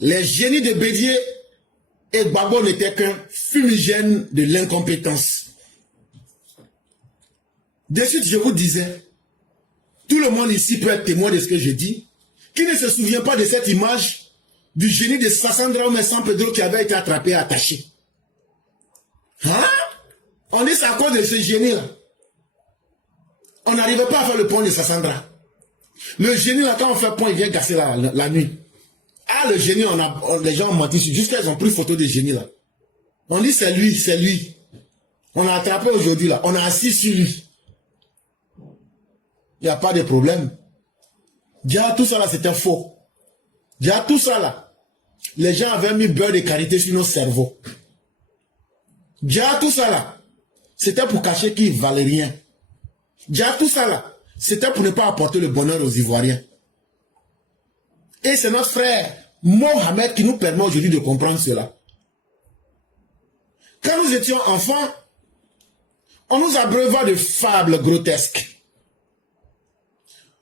Les génies de Bédier et Gbagbo n'étaient qu'un fumigène de l'incompétence. De suite, je vous disais, tout le monde ici peut être témoin de ce que je dis. Qui ne se souvient pas de cette image du génie de Sassandra ou San Pedro qui avait été attrapé et attaché? Hein? On dit c'est à cause de ce génie-là. On n'arrivait pas à faire le pont de Sassandra. Le génie, là, quand on fait pont, il vient casser la nuit. Ah, le génie, les gens ont menti sur. Jusqu'à ils ont pris photo du génie, là. On dit c'est lui, c'est lui. On l'a attrapé aujourd'hui, là. On a assis sur lui. Il n'y a pas de problème. Déjà, tout ça, là, c'était faux. Déjà, tout ça, là, les gens avaient mis beurre de karité sur nos cerveaux. Déjà, tout ça, là, c'était pour cacher qu'ils ne valaient rien. Déjà, tout ça, là, c'était pour ne pas apporter le bonheur aux Ivoiriens. Et c'est notre frère Mohamed qui nous permet aujourd'hui de comprendre cela. Quand nous étions enfants, on nous abreuva de fables grotesques.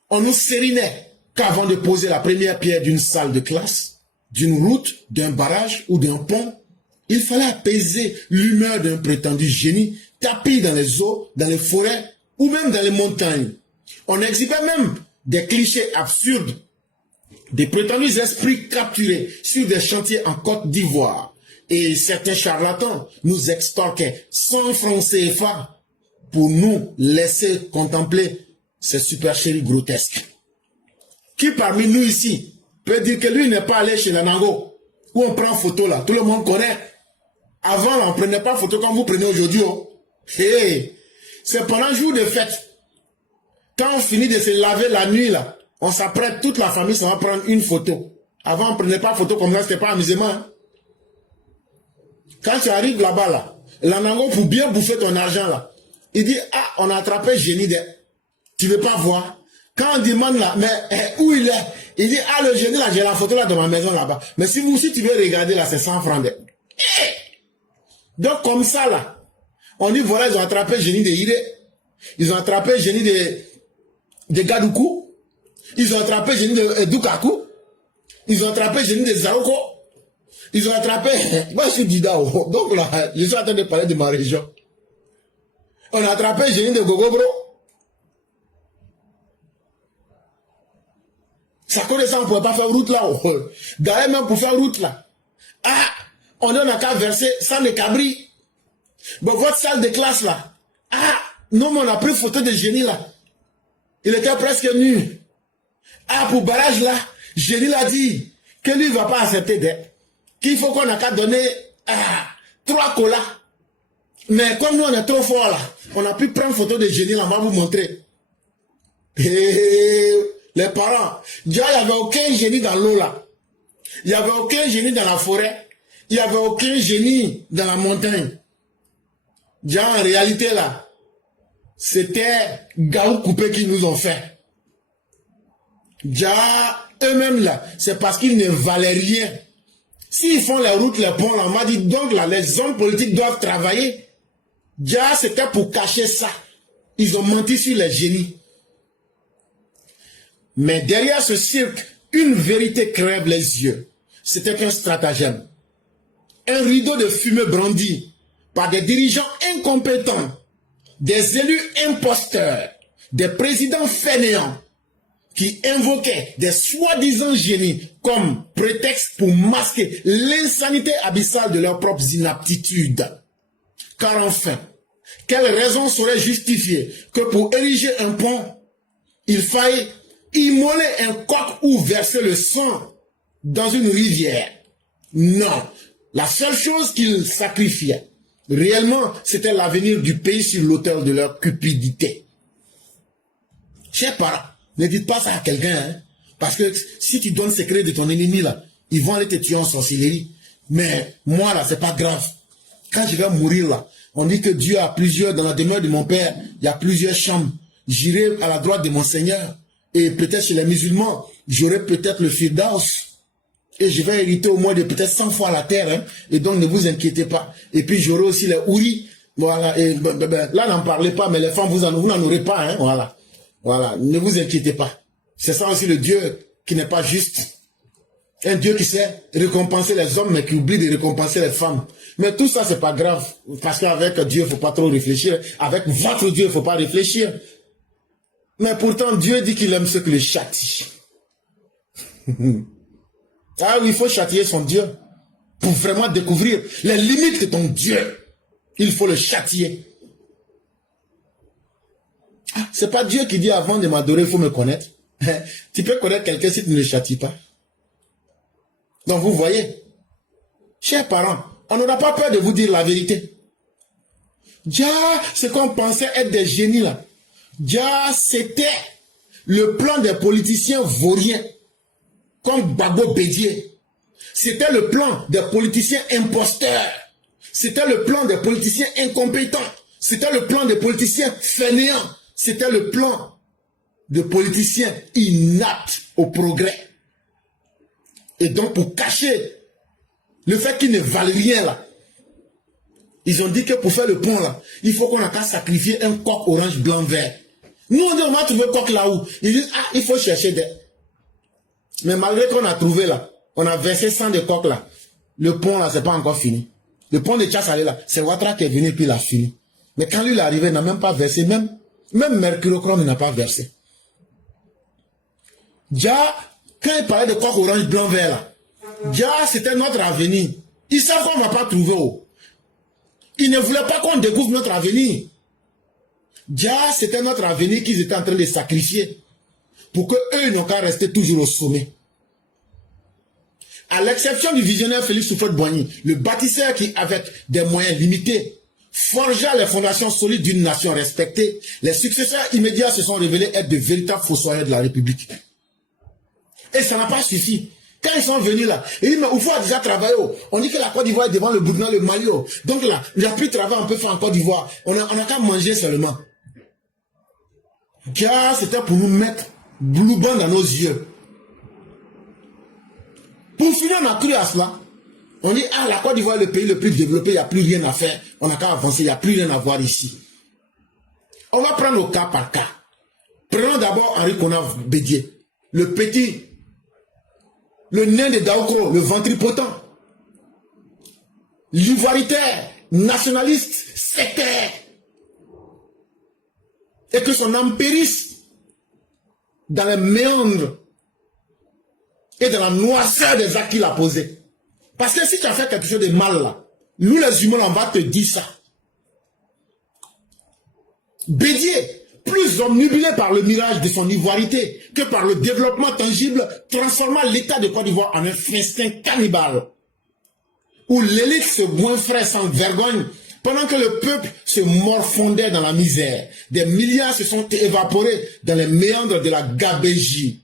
On nous sérinait qu'avant de poser la première pierre d'une salle de classe, d'une route, d'un barrage ou d'un pont, il fallait apaiser l'humeur d'un prétendu génie tapi dans les eaux, dans les forêts ou même dans les montagnes. On exhibait même des clichés absurdes, des prétendus esprits capturés sur des chantiers en Côte d'Ivoire. Et certains charlatans nous extorquaient 100 francs CFA pour nous laisser contempler ces supercheries grotesques. Qui parmi nous ici peut dire que lui n'est pas allé chez Nanango où on prend photo là, tout le monde connaît. Avant là, on ne prenait pas photo comme vous prenez aujourd'hui. Oh. Hey. C'est pendant le jour de fête. Quand on finit de se laver la nuit là, on s'apprête, toute la famille, ça va prendre une photo. Avant, on ne prenait pas photo comme ça, c'était pas amusement. Hein? Quand tu arrives là-bas là, Nanango pour bien bouffer ton argent là, il dit, ah, on a attrapé génie de... Tu ne veux pas voir? Quand on demande là, mais où il est? Il dit, ah, le génie là, j'ai la photo là dans ma maison là-bas. Mais si tu veux regarder là, c'est 100 francs. Donc comme ça là, on dit, voilà, ils ont attrapé génie de Ire. Ils ont attrapé génie de Gadoukou. Ils ont attrapé génie de Dukaku. Ils ont attrapé génie de Zaroko. Ils ont attrapé... Moi, je suis Didao. Donc là, je suis en train de parler de ma région. On a attrapé génie de Gogobro. Ça connaît ça, on ne pouvait pas faire route là. D'ailleurs, même pour faire route là. Ah, on n'a qu'à verser sans le cabri. Bon, votre salle de classe là. Ah, non, mais on a pris photo de génie là. Il était presque nu. Ah, pour barrage là, génie l'a dit que lui ne va pas accepter d'aide. Qu'il faut qu'on a qu'à donner 3 colas. Mais comme nous on est trop fort là, on a pu prendre photo de génie là, on va vous montrer. Et les parents, déjà il n'y avait aucun génie dans l'eau là. Il n'y avait aucun génie dans la forêt. Il n'y avait aucun génie dans la montagne. Déjà en réalité là, c'était Gaou Coupé qui nous ont fait. Déjà eux-mêmes là, c'est parce qu'ils ne valaient rien. S'ils font les routes, les ponts, là, on m'a dit donc là, les hommes politiques doivent travailler. Déjà, c'était pour cacher ça. Ils ont menti sur les génies. Mais derrière ce cirque, une vérité crève les yeux. C'était qu'un stratagème. Un rideau de fumée brandi par des dirigeants incompétents, des élus imposteurs, des présidents fainéants, qui invoquaient des soi-disant génies comme prétexte pour masquer l'insanité abyssale de leurs propres inaptitudes. Car enfin, quelle raison serait justifiée que pour ériger un pont, il faille immoler un coq ou verser le sang dans une rivière? Non, la seule chose qu'ils sacrifiaient, réellement, c'était l'avenir du pays sur l'autel de leur cupidité. Chers parents, ne dites pas ça à quelqu'un, hein? Parce que si tu donnes le secret de ton ennemi, là, ils vont aller te tuer en sorcellerie. Mais moi, là, c'est pas grave. Quand je vais mourir, là, on dit que Dieu a plusieurs, dans la demeure de mon père, il y a plusieurs chambres. J'irai à la droite de mon Seigneur. Et peut-être chez les musulmans, j'aurai peut-être le Firdaus. Et je vais hériter au moins de peut-être 100 fois la terre, hein? Et donc, ne vous inquiétez pas. Et puis, j'aurai aussi les houris. Voilà. Et, là, n'en parlez pas, mais les femmes, vous n'en aurez pas, hein? Voilà. Voilà, ne vous inquiétez pas. C'est ça aussi le Dieu qui n'est pas juste. Un Dieu qui sait récompenser les hommes, mais qui oublie de récompenser les femmes. Mais tout ça, c'est pas grave. Parce qu'avec Dieu, il ne faut pas trop réfléchir. Avec votre Dieu, il ne faut pas réfléchir. Mais pourtant, Dieu dit qu'il aime ceux qui le châtient. Ah oui, il faut châtier son Dieu. Pour vraiment découvrir les limites de ton Dieu. Il faut le châtier. Ah, c'est pas Dieu qui dit avant de m'adorer, il faut me connaître. Tu peux connaître quelqu'un si tu ne le châties pas. Donc vous voyez, chers parents, on n'aura pas peur de vous dire la vérité. Déjà, ce qu'on pensait être des génies là, déjà c'était le plan des politiciens vauriens, comme Babo Bédié. C'était le plan des politiciens imposteurs. C'était le plan des politiciens incompétents. C'était le plan des politiciens fainéants. C'était le plan de politiciens inaptes au progrès. Et donc, pour cacher le fait qu'ils ne valent rien là, ils ont dit que pour faire le pont là, il faut qu'on a qu'à sacrifier un coq orange, blanc, vert. Nous, on dit, on va trouver le coq là-haut. Ils disent, ah, il faut chercher des... Mais malgré qu'on a trouvé là, on a versé 100 de coq là. Le pont là, c'est pas encore fini. Le pont de Tchassalé là, c'est Ouattara qui est venu et puis il a fini. Mais quand lui il est arrivé, il n'a même pas versé, même Mercurochrome, il n'a pas versé. Déjà, quand il parlait de coq orange, blanc, vert là, déjà, c'était notre avenir. Ils savent qu'on ne va pas trouver. Oh. Ils ne voulaient pas qu'on découvre notre avenir. Déjà, c'était notre avenir qu'ils étaient en train de sacrifier pour qu'eux n'ont qu'à rester toujours au sommet. À l'exception du visionnaire Félix Houphouët-Boigny, le bâtisseur qui, avec des moyens limités, forgea les fondations solides d'une nation respectée, les successeurs immédiats se sont révélés être de véritables fossoyeurs de la République. Et ça n'a pas suffi. Quand ils sont venus là, ils disent, mais Oufou a déjà travaillé. On dit que la Côte d'Ivoire est devant le Burkina, le Mali. Donc là, il n'y a plus de travail, on peut faire en Côte d'Ivoire. On a qu'à manger seulement. Car c'était pour nous mettre blouban dans nos yeux. Pour finir, on a cru à cela. On dit, ah, la Côte d'Ivoire est le pays le plus développé, il n'y a plus rien à faire. On n'a qu'à avancer, il n'y a plus rien à voir ici. On va prendre au cas par cas. Prenons d'abord Henri Konan Bédié. Le petit, le nain de Daokro, le ventripotent. L'ivoiritaire, nationaliste, sectaire. Et que son âme périsse dans les méandres et dans la noirceur des actes qu'il a posés. Parce que si tu as fait quelque chose de mal là, nous les humains, on va te dire ça. Bédié, plus omnibulé par le mirage de son ivoirité que par le développement tangible, transforma l'État de Côte d'Ivoire en un festin cannibale, où l'élite se goinfrait sans vergogne, pendant que le peuple se morfondait dans la misère. Des milliards se sont évaporés dans les méandres de la gabégie,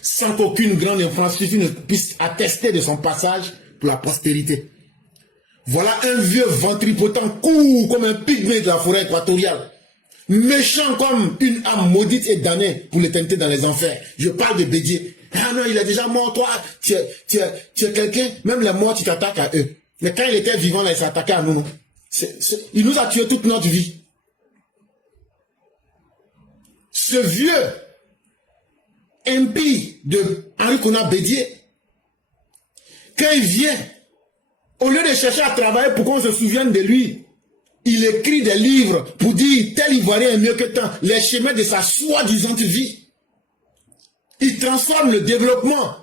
sans qu'aucune grande infrastructure ne puisse attester de son passage pour la postérité. Voilà un vieux ventripotent court comme un pygmée de la forêt équatoriale, méchant comme une âme maudite et damnée pour l'éternité dans les enfers. Je parle de Bédié. Ah non, il est déjà mort, toi, tu es quelqu'un, même les morts, tu t'attaques à eux. Mais quand il était vivant, là, il s'attaquait à nous, non? Il nous a tués toute notre vie. Ce vieux impie de Henri Konan Bédié, quand il vient, au lieu de chercher à travailler pour qu'on se souvienne de lui, il écrit des livres pour dire tel Ivoirien est mieux que tant, les chemins de sa soi-disant vie. Il transforme le développement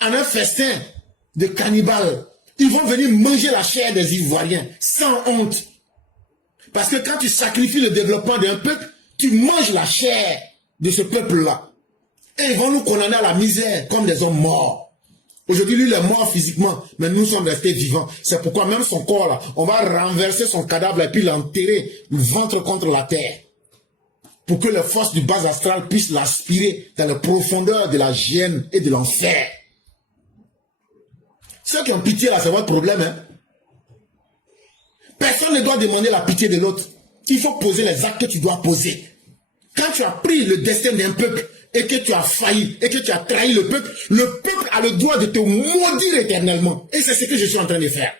en un festin de cannibales. Ils vont venir manger la chair des Ivoiriens sans honte. Parce que quand tu sacrifies le développement d'un peuple, tu manges la chair de ce peuple-là. Et ils vont nous condamner à la misère comme des hommes morts. Aujourd'hui, lui, il est mort physiquement, mais nous sommes restés vivants. C'est pourquoi même son corps, là, on va renverser son cadavre et puis l'enterrer, le ventre contre la terre. Pour que les forces du bas astral puissent l'aspirer dans les profondeurs de la gêne et de l'enfer. Ceux qui ont pitié, là, c'est votre problème. Hein? Personne ne doit demander la pitié de l'autre. Il faut poser les actes que tu dois poser. Quand tu as pris le destin d'un peuple, et que tu as failli, et que tu as trahi le peuple a le droit de te maudire éternellement. Et c'est ce que je suis en train de faire.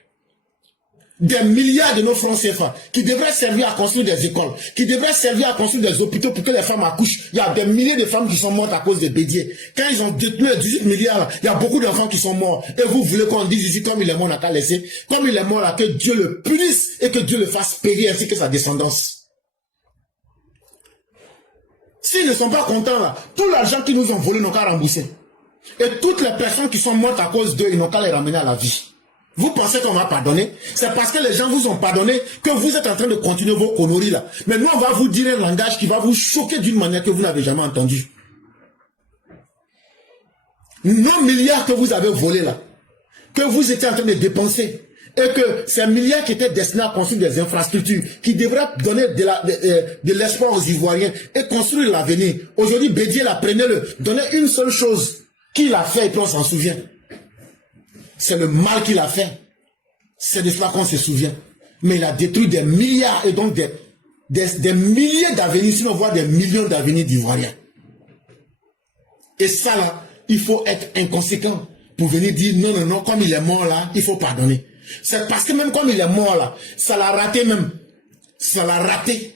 des milliards de nos francs CFA qui devraient servir à construire des écoles, qui devraient servir à construire des hôpitaux pour que les femmes accouchent. Il y a des milliers de femmes qui sont mortes à cause des bédiers. Quand ils ont détenu les 18 milliards, là, il y a beaucoup d'enfants qui sont morts. Et vous voulez qu'on dise ici, comme il est mort, on n'a qu'à laisser. Comme il est mort là, que Dieu le punisse et que Dieu le fasse payer ainsi que sa descendance. S'ils ne sont pas contents là, tout l'argent qu'ils nous ont volé, ils n'ont qu'à rembourser. Et toutes les personnes qui sont mortes à cause d'eux, ils n'ont qu'à les ramener à la vie. Vous pensez qu'on va pardonner? C'est parce que les gens vous ont pardonné que vous êtes en train de continuer vos conneries là. Mais nous, on va vous dire un langage qui va vous choquer d'une manière que vous n'avez jamais entendue. Nos milliards que vous avez volés là, que vous étiez en train de dépenser, et que ces milliards qui étaient destinés à construire des infrastructures, qui devraient donner de l'espoir aux Ivoiriens et construire l'avenir. Aujourd'hui, Bédier là, prenez-le, donnez une seule chose qu'il a fait et puis on s'en souvient. C'est le mal qu'il a fait. C'est de cela qu'on se souvient. Mais il a détruit des milliards et donc des milliers d'avenirs, sinon voire des millions d'avenirs d'Ivoiriens. Et ça là, il faut être inconséquent pour venir dire non, non, non, comme il est mort là, il faut pardonner. C'est parce que même comme il est mort là, ça l'a raté même. Ça l'a raté.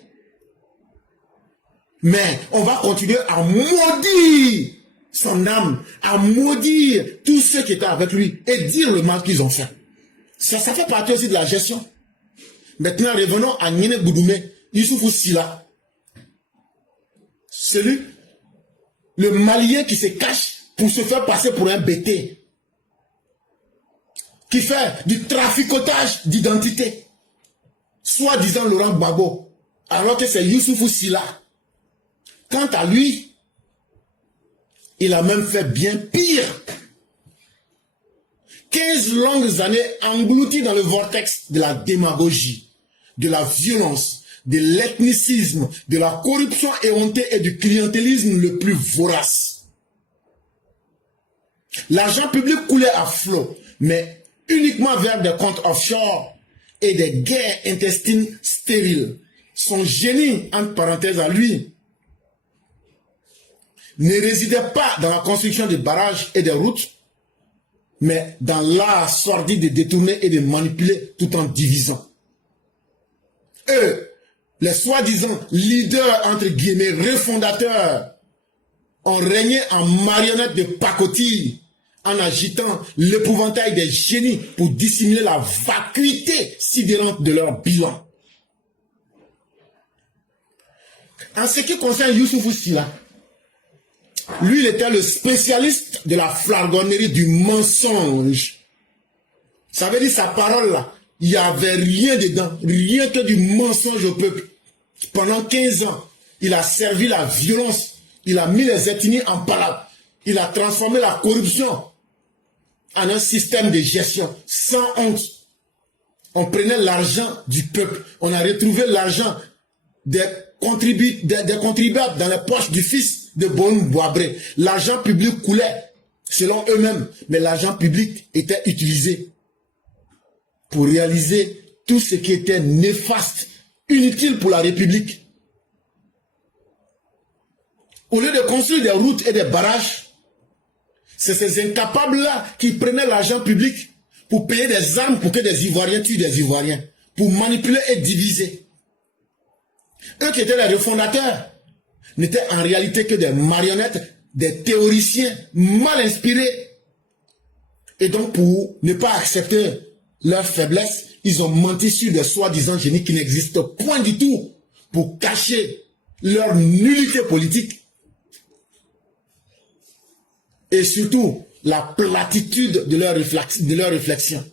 Mais on va continuer à maudire son âme, à maudire tous ceux qui étaient avec lui et dire le mal qu'ils ont fait. Ça fait partie aussi de la gestion. Maintenant, revenons à Nine Boudoumé, Youssoufou Sila. Celui, le Malien qui se cache pour se faire passer pour un bêté, qui fait du traficotage d'identité, soi-disant Laurent Gbagbo, alors que c'est Youssoufou Sila. Quant à lui, il a même fait bien pire. 15 longues années englouties dans le vortex de la démagogie, de la violence, de l'ethnicisme, de la corruption éhontée et du clientélisme le plus vorace. L'argent public coulait à flot, mais uniquement vers des comptes offshore et des guerres intestines stériles. Son génie, entre parenthèses à lui, ne résidait pas dans la construction des barrages et des routes, mais dans l'art sordide de détourner et de manipuler tout en divisant. Eux, les soi-disant leaders, entre guillemets, refondateurs, ont régné en marionnettes de pacotille, en agitant l'épouvantail des génies pour dissimuler la vacuité sidérante de leur bilan. En ce qui concerne Youssoufou Sila, lui, il était le spécialiste de la flagornerie du mensonge. Ça veut dire sa parole là, il n'y avait rien dedans, rien que du mensonge au peuple. Pendant 15 ans, il a servi la violence, il a mis les ethnies en parade, il a transformé la corruption en un système de gestion sans honte. On prenait l'argent du peuple, on a retrouvé l'argent des contribuables dans les poches du fils de Boun Boabré. L'argent public coulait selon eux-mêmes, mais l'argent public était utilisé pour réaliser tout ce qui était néfaste, inutile pour la République. Au lieu de construire des routes et des barrages, c'est ces incapables-là qui prenaient l'argent public pour payer des armes pour que des Ivoiriens tuent des Ivoiriens, pour manipuler et diviser. Eux qui étaient les refondateurs n'étaient en réalité que des marionnettes, des théoriciens mal inspirés. Et donc pour ne pas accepter leur faiblesse, ils ont menti sur des soi-disant génies qui n'existent point du tout pour cacher leur nullité politique. Et surtout, la platitude de leur réflexion.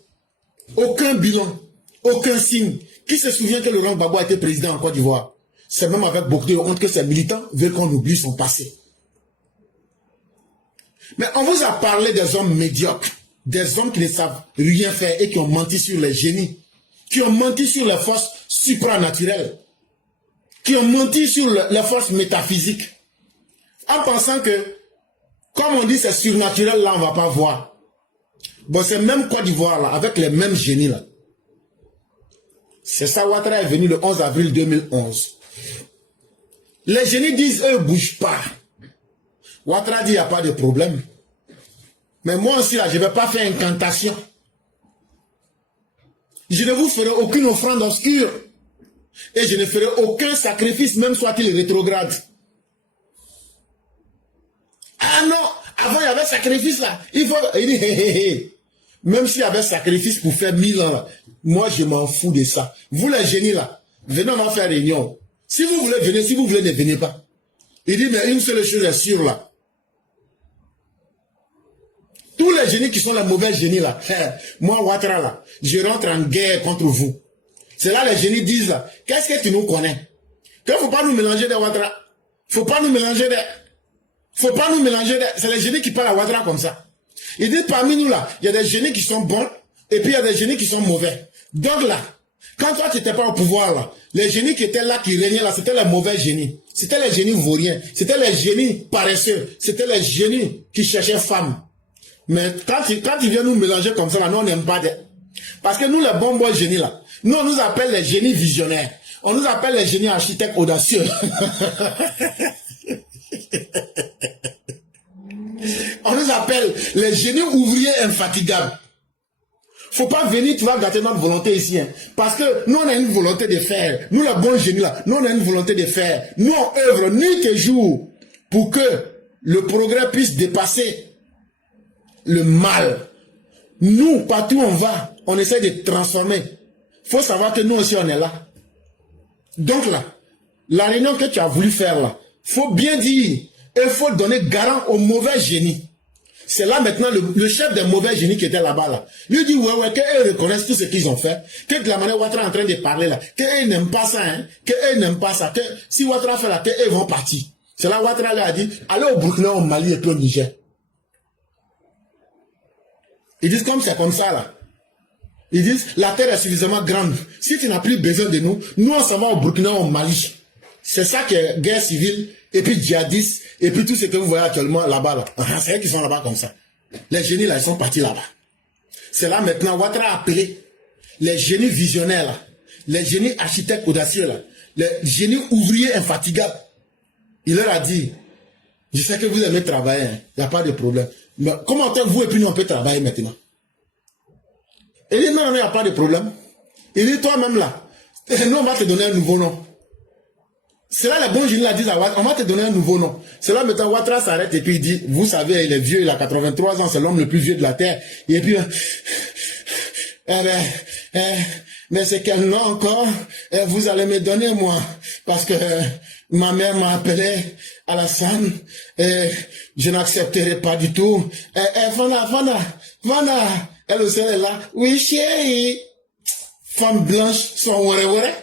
Aucun bilan, aucun signe. Qui se souvient que Laurent Gbagbo a été président en Côte d'Ivoire? C'est même avec beaucoup de honte que ces militants veulent qu'on oublie son passé. Mais on vous a parlé des hommes médiocres, des hommes qui ne savent rien faire et qui ont menti sur les génies, qui ont menti sur les forces supranaturelles, qui ont menti sur les forces métaphysiques, en pensant que, comme on dit c'est surnaturel, là on ne va pas voir. Bon, c'est même Côte d'Ivoire là, avec les mêmes génies là. C'est ça, Ouattara est venu le 11 avril 2011. Les génies disent, eux, ne bougent pas. Ouattara dit, il n'y a pas de problème. Mais moi aussi, là, je ne vais pas faire incantation. Je ne vous ferai aucune offrande obscure. Et je ne ferai aucun sacrifice, même soit-il rétrograde. Ah non, avant il y avait sacrifice là. Il dit, hé, hé, hé. Même s'il y avait sacrifice pour faire 1000 ans là, moi je m'en fous de ça. Vous les génies là, venez, on va faire réunion. Si vous voulez venir, si vous voulez, ne venez pas. Il dit, mais une seule chose est sûre là. Tous les génies qui sont les mauvais génies là, moi Ouattara là, je rentre en guerre contre vous. C'est là les génies disent là, qu'est-ce que tu nous connais? Il ne faut pas nous mélanger des Ouattara. Faut pas nous mélanger des... Faut pas nous mélanger des... C'est les génies qui parlent à Ouattara comme ça. Ils disent parmi nous là, il y a des génies qui sont bons et puis il y a des génies qui sont mauvais. Donc là, quand toi tu n'étais pas au pouvoir là, les génies qui étaient là, qui régnaient là, c'était les mauvais génies. C'était les génies vauriens. C'était les génies paresseux. C'était les génies qui cherchaient femmes. Mais quand il vient nous mélanger comme ça, là, nous on n'aime pas. Parce que nous, les bons boys génies là, nous on nous appelle les génies visionnaires. On nous appelle les génies architectes audacieux. On nous appelle les génies ouvriers infatigables. Faut pas venir, tu vas gâter notre volonté ici. Hein. Parce que nous, on a une volonté de faire. Nous, les bons génies là, nous, on a une volonté de faire. Nous, on œuvre nuit et jour pour que le progrès puisse dépasser le mal. Nous, partout où on va, on essaie de transformer. Faut savoir que nous aussi, on est là. Donc là, la réunion que tu as voulu faire là, faut bien dire, il faut donner garant aux mauvais génies. C'est là maintenant le chef des mauvais génies qui était là-bas là. Lui dit ouais, qu'eux reconnaissent tout ce qu'ils ont fait, que de la manière Ouattara est en train de parler là, qu'eux n'aiment pas ça, hein, qu'eux n'aiment pas ça, que si Ouattara fait la tête, eux vont partir. C'est là Ouattara lui a dit, allez au Burkina, au Mali et puis au Niger. Ils disent comme c'est comme ça là. Ils disent la terre est suffisamment grande. Si tu n'as plus besoin de nous, nous on s'en va au Burkina, au Mali. C'est ça qui est guerre civile, et puis djihadistes, et puis tout ce que vous voyez actuellement là-bas. Là. C'est eux qui sont là-bas comme ça. Les génies là, ils sont partis là-bas. C'est là maintenant, Ouattara a appelé les génies visionnaires là, les génies architectes audacieux là, les génies ouvriers infatigables. Il leur a dit, je sais que vous aimez travailler, il n'y a pas de problème. Mais comment vous et puis nous on peut travailler maintenant? Il dit non, il n'y a pas de problème. Il dit toi-même là, nous on va te donner un nouveau nom. C'est là les bons génies là disent à Ouattara, on va te donner un nouveau nom. C'est là maintenant Ouattara s'arrête et puis il dit, vous savez, il est vieux, il a 83 ans, c'est l'homme le plus vieux de la terre. Et puis, mais c'est quel nom encore vous allez me donner moi? Parce que ma mère m'a appelé Alassane et je n'accepterai pas du tout. Vanda, elle aussi elle est là. Oui chérie. Femme blanche, son ouais.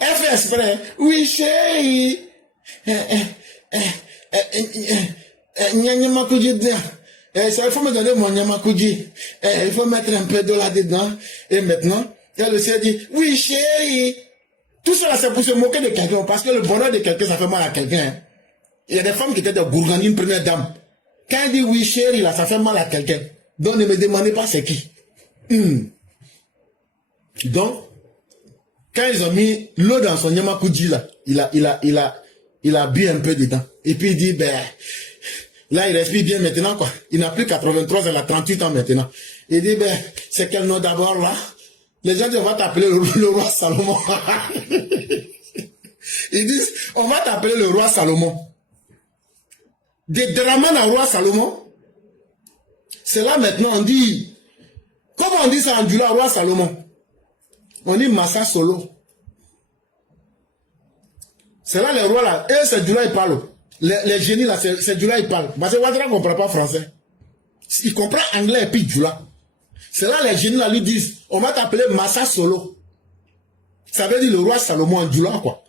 Elle fait exprès. Oui chérie. Il faut me donner mon nyamakuji. Il faut mettre un peu d'eau là-dedans. Et maintenant, elle aussi a dit, oui chérie. Tout cela c'est pour se moquer de quelqu'un. Parce que le bonheur de quelqu'un, ça fait mal à quelqu'un. Hein. Il y a des femmes qui étaient de Gourgandi, une première dame. Quand elle dit oui chérie, là, ça fait mal à quelqu'un. Donc ne me demandez pas c'est qui. Donc, quand ils ont mis l'eau dans son nyamakuji là, il a bu un peu dedans. Et puis il dit, ben, là il respire bien maintenant quoi. Il n'a plus 83, il a 38 ans maintenant. Il dit, ben, c'est quel nom d'abord là? Les gens disent, on va t'appeler le roi Salomon. Ils disent, on va t'appeler le roi Salomon. Des Draman à roi Salomon. C'est là maintenant on dit, comment on dit ça en Dula, roi Salomon? On dit Massa Solo. C'est là les rois là. Et c'est Dula ils parlent. Les génies là, c'est Dula ils parlent. Parce que Ouattara ne comprend pas français. Il comprend anglais et puis Dula. C'est là les génies là lui disent, on va t'appeler Massa Solo. Ça veut dire le roi Salomon en Dula quoi.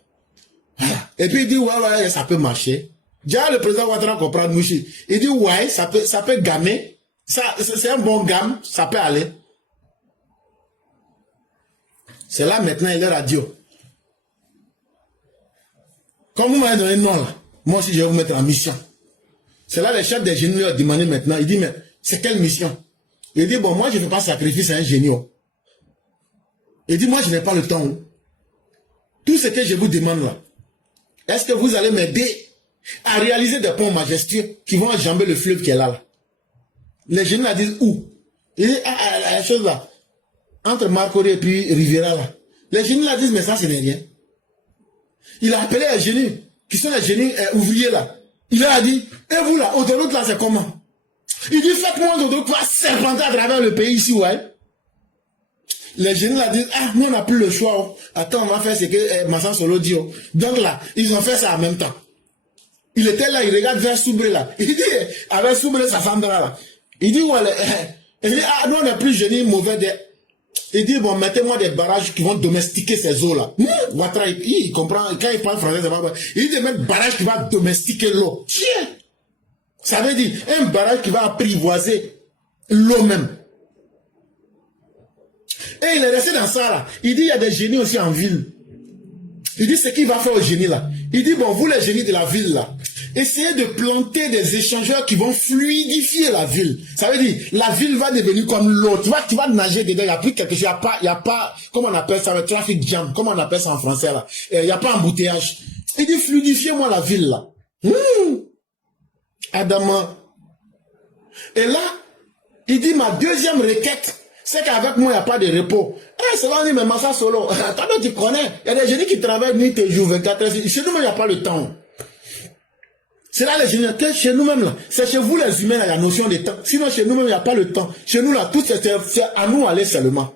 Et puis il dit, ouais, ça peut marcher. Déjà le président Ouattara comprend Mouchi. Il dit, ouais, ça peut gammer. C'est un bon gamme, ça peut aller. C'est là maintenant, il leur a dit, comme vous m'avez donné le nom là, moi aussi je vais vous mettre en mission. C'est là les chefs des génies leur demandent maintenant, il dit, mais c'est quelle mission? Il dit, bon, moi je ne fais pas sacrifice à un génie. Il dit, moi je n'ai pas le temps. Tout ce que je vous demande là, est-ce que vous allez m'aider à réaliser des ponts majestueux qui vont enjamber le fleuve qui est là? Les génies là disent, où? Il dit, la chose là. entre Marcory et puis Rivera là. Les génies là disent, mais ça, ce n'est rien. Il a appelé les génies, qui sont les génies ouvriers là. Il leur a dit, et vous là, autoroute là, c'est comment? Il dit, faites-moi une autoroute qui va serpenter à travers le pays ici, ouais. Les génies là disent, ah, nous on n'a plus le choix. Oh. Attends, on va faire ce que Massa Solo dit. Oh. Donc là, ils ont fait ça en même temps. Il était là, il regarde vers Soubré là. Il dit, avec Soubré, sa femme là. Il dit, ouais, il dit, ah, nous on n'est plus génies mauvais. Il dit, bon, mettez-moi des barrages qui vont domestiquer ces eaux-là. Ouattara, il comprend, quand il parle français, c'est pas vrai. Il dit de mettre barrage qui va domestiquer l'eau. Tiens! Ça veut dire, un barrage qui va apprivoiser l'eau même. Et il est resté dans ça là. Il dit, il y a des génies aussi en ville. Il dit, ce qu'il va faire aux génies là. Il dit, bon, vous les génies de la ville là, essayez de planter des échangeurs qui vont fluidifier la ville. Ça veut dire, la ville va devenir comme l'eau. Tu vas nager dedans, il n'y a plus quelque chose, il n'y a pas, comment on appelle ça, le traffic jam, comment on appelle ça en français là. Il n'y a pas embouteillage. Il dit, fluidifiez-moi la ville là. Adama. Et là, il dit, ma deuxième requête, c'est qu'avec moi, il n'y a pas de repos. Eh, c'est là, on dit, mais Massa Solo, toi, tu connais, il y a des génies qui travaillent nuit et jour, 24 heures. Chez nous, il n'y a pas le temps. C'est là les génies, chez nous-mêmes, là. C'est chez vous, les humains, là, la notion de temps. Sinon, chez nous-mêmes, il n'y a pas le temps. Chez nous, là, tout c'est à nous aller seulement.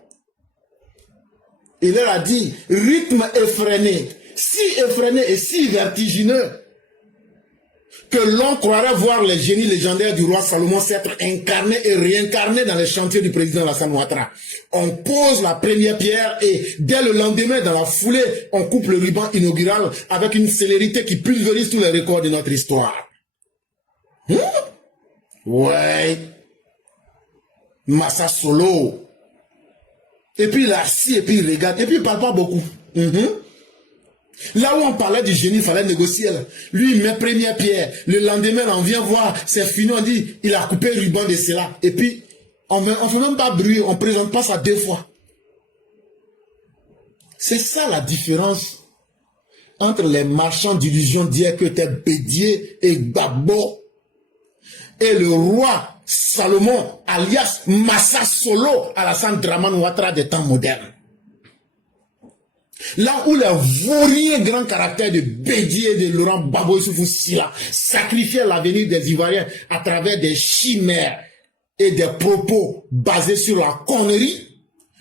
Il leur a dit, rythme effréné, si effréné et si vertigineux, que l'on croirait voir les génies légendaires du roi Salomon s'être incarnés et réincarnés dans les chantiers du président Alassane Ouattara. On pose la première pierre et dès le lendemain, dans la foulée, on coupe le ruban inaugural avec une célérité qui pulvérise tous les records de notre histoire. Ouais. Massa Solo. Et puis il est assis et puis il regarde et puis il parle pas beaucoup. Là où on parlait du génie, il fallait négocier. Là. Lui, il met première pierre. Le lendemain, on vient voir, c'est fini, on dit, il a coupé le ruban de cela. Et puis, on ne fait même pas bruit, on ne présente pas ça 2 fois. C'est ça la différence entre les marchands d'illusions d'hier que étaient Bédié et Gbagbo et le roi Salomon, alias Massa Solo, Alassane Dramane Ouattara des temps modernes. Là où les vauriens grands caractères de Bédié et de Laurent Gbagbo Issoufou Sylla sacrifiaient l'avenir des Ivoiriens à travers des chimères et des propos basés sur la connerie,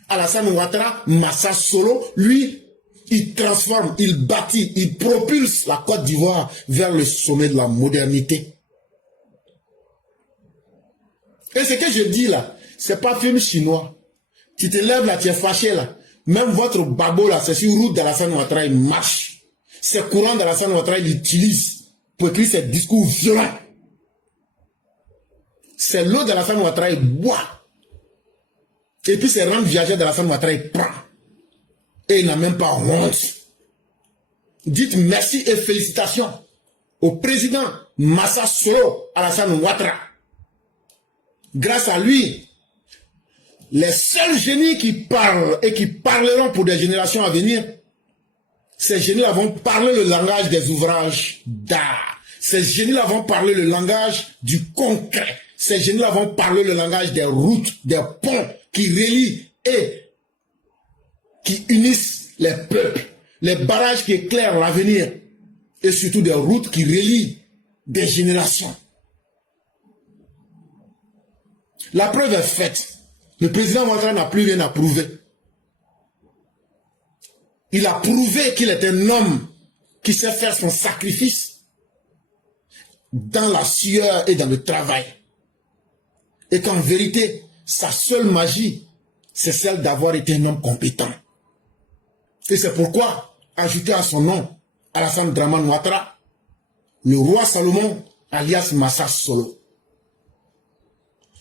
Alassane Ouattara, Massa Solo, lui, il transforme, il bâtit, il propulse la Côte d'Ivoire vers le sommet de la modernité. Et ce que je dis là, c'est pas film chinois. Tu te lèves là, tu es fâché là. Même votre babo là, c'est sur route d'Alassane Ouattara, il marche. C'est courant d'Alassane Ouattara, il utilise pour écrire ses discours violents. C'est l'eau d'Alassane Ouattara, il boit. Et puis c'est rendre viagère d'Alassane Ouattara, il prend. Et il n'a même pas honte. Dites merci et félicitations au président Massa Solo Alassane Ouattara. Grâce à lui, les seuls génies qui parlent et qui parleront pour des générations à venir, ces génies-là vont parler le langage des ouvrages d'art. Ces génies-là vont parler le langage du concret. Ces génies-là vont parler le langage des routes, des ponts qui relient et qui unissent les peuples. Les barrages qui éclairent l'avenir et surtout des routes qui relient des générations. La preuve est faite. Le président Ouattara n'a plus rien à prouver. Il a prouvé qu'il est un homme qui sait faire son sacrifice dans la sueur et dans le travail. Et qu'en vérité, sa seule magie, c'est celle d'avoir été un homme compétent. Et c'est pourquoi, ajouté à son nom, Alassane Dramane Ouattara, le roi Salomon, alias Massa Solo.